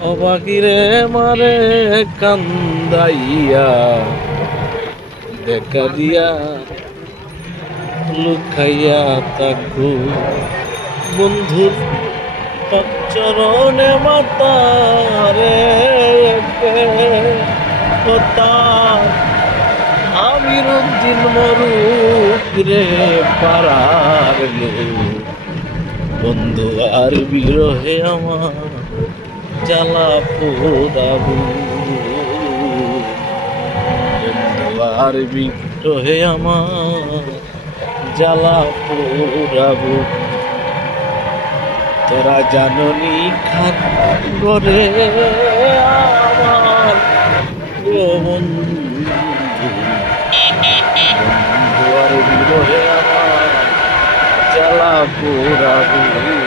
অবাকিরে মারে কান্দাইয়া দেখা দিয়া লুকাইয়া থাকবো বন্ধুর চরণে মাতারে কথা আমির উদ্দিন মরুক রে পারার বন্ধু আর বিরহে আমার জ্বালা পোড়াবো বন্ধু আর বিরহে আমার জ্বালা পোড়াবো তোরা জাননি খান করে আমার বন্ধু বন্ধু আর বিরহে আমার জ্বালা পোড়াবো